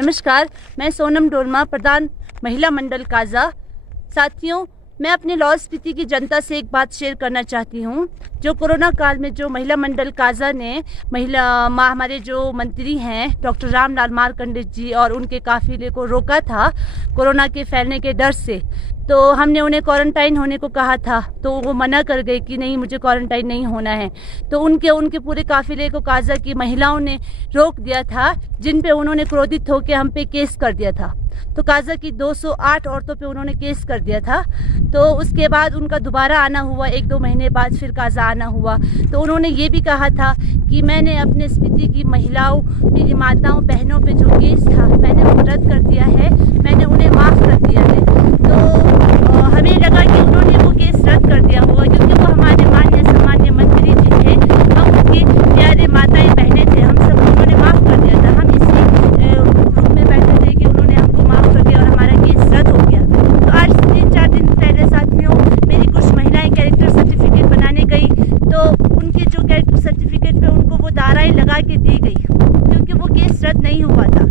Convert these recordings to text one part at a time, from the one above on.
नमस्कार, मैं सोनम डोरमा, प्रधान महिला मंडल काजा। साथियों, मैं अपने लाहौल स्पीति की जनता से एक बात शेयर करना चाहती हूँ। जो कोरोना काल में जो महिला मंडल काजा ने हमारे जो मंत्री हैं डॉक्टर रामलाल मारकंडे जी और उनके काफिले को रोका था कोरोना के फैलने के डर से, तो हमने उन्हें क्वारंटाइन होने को कहा था, तो वो मना कर गए कि नहीं, मुझे क्वारंटाइन नहीं होना है। तो उनके पूरे काफिले को काजा की महिलाओं ने रोक दिया था, जिन पे उन्होंने क्रोधित होकर हम पे केस कर दिया था। तो काजा की 208 औरतों पे उन्होंने केस कर दिया था। तो उसके बाद उनका दोबारा आना हुआ, 1-2 महीने बाद फिर काजा आना हुआ। तो उन्होंने ये भी कहा था कि मैंने अपने स्पीति की महिलाओं, मेरी माताओं बहनों पे जो केस था, मैंने वो रद्द कर दिया है, मैंने उन्हें माफ़ कर दिया है। तो हमें लगा कि उन्होंने वो केस रद्द कर दिया होगा, क्योंकि वो हमारे माननीय सम्मान्य मंत्री जी थे, हम उनके प्यारे माताएं बहनें थे, हम सब उन्होंने माफ़ कर दिया था। हम इसी ग्रुप में बैठे थे कि उन्होंने हमको माफ़ कर दिया और हमारा केस रद्द हो गया। तो आज 3-4 दिन पहले साथियों, मेरी कुछ महिलाएं कैरेक्टर सर्टिफिकेट बनाने गई, तो उनके जो कैरेक्टर सर्टिफिकेट पे उनको वो दाराएं लगा के दी गई, क्योंकि वो केस रद्द नहीं हुआ था।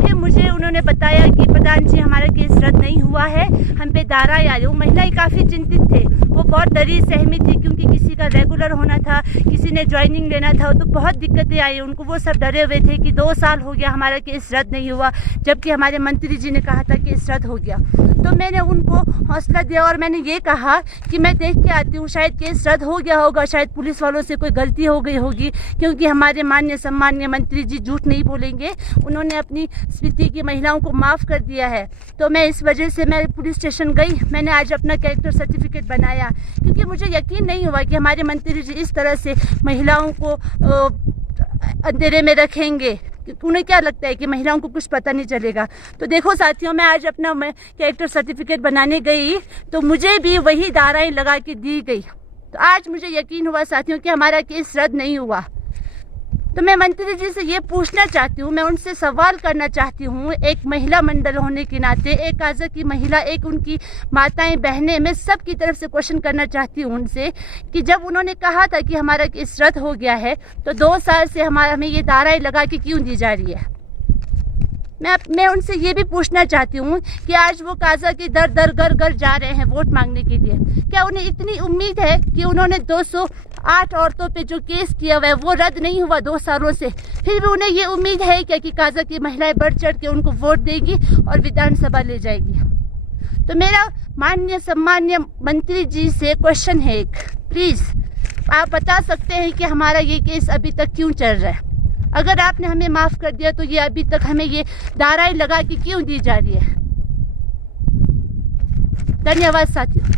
फिर मुझे उन्होंने बताया कि प्रधान जी, हमारा केस रद्द नहीं हुआ है, हम पे दाराएं आ रही। वो महिलाएं काफ़ी चिंतित थे, वो बहुत डरी सहमी थी, क्योंकि किसी का रेगुलर होना था, किसी ने ज्वाइनिंग लेना था, तो बहुत दिक्कतें आई उनको। वो सब डरे हुए थे कि 2 साल हो गया हमारा केस रद्द नहीं हुआ, जबकि हमारे मंत्री जी ने कहा था केस रद्द हो गया। तो मैंने उनको हौसला दिया और मैंने ये कहा कि मैं देख के आती हूँ, शायद केस रद्द हो गया होगा, शायद पुलिस वालों से कोई गलती हो गई होगी, क्योंकि हमारे माननीय सम्मान्य मंत्री जी झूठ नहीं बोलेंगे, उन्होंने अपनी स्पीति की महिलाओं को माफ़ कर दिया है। तो मैं इस वजह से मैं पुलिस स्टेशन गई, मैंने आज अपना कैरेक्टर सर्टिफिकेट बनाया, क्योंकि मुझे यकीन नहीं हुआ कि हमारे मंत्री जी इस तरह से महिलाओं को अंधेरे में रखेंगे। उन्हें क्या लगता है कि महिलाओं को कुछ पता नहीं चलेगा। तो देखो साथियों, मैं आज अपना कैरेक्टर सर्टिफिकेट बनाने गई, तो मुझे भी वही दाराएं लगा के दी गई। तो आज मुझे यकीन हुआ साथियों कि हमारा केस रद्द नहीं हुआ। तो मैं मंत्री जी से ये पूछना चाहती हूँ, मैं उनसे सवाल करना चाहती हूँ, एक महिला मंडल होने के नाते, एक काजा की महिला, एक उनकी माताएं बहनें, मैं सब की तरफ से क्वेश्चन करना चाहती हूँ उनसे कि जब उन्होंने कहा था कि हमारा केस रद्द हो गया है, तो 2 साल से हमें ये दाराएं लगा के क्यों दी जा रही है। मैं उनसे ये भी पूछना चाहती हूँ कि आज वो काजा की दर घर जा रहे हैं वोट मांगने के लिए, क्या उन्हें इतनी उम्मीद है कि उन्होंने 208 औरतों पे जो केस किया हुआ है वो रद्द नहीं हुआ 2 सालों से, फिर भी उन्हें ये उम्मीद है क्या कि काजा की महिलाएं बढ़ चढ़ के उनको वोट देगी और विधानसभा ले जाएगी। तो मेरा माननीय सम्मान्य मंत्री जी से क्वेश्चन है एक, प्लीज़ आप बता सकते हैं कि हमारा ये केस अभी तक क्यों चल रहा है। अगर आपने हमें माफ़ कर दिया, तो ये अभी तक हमें ये दाराएं लगा के क्यों दी जा रही है। धन्यवाद साथियों।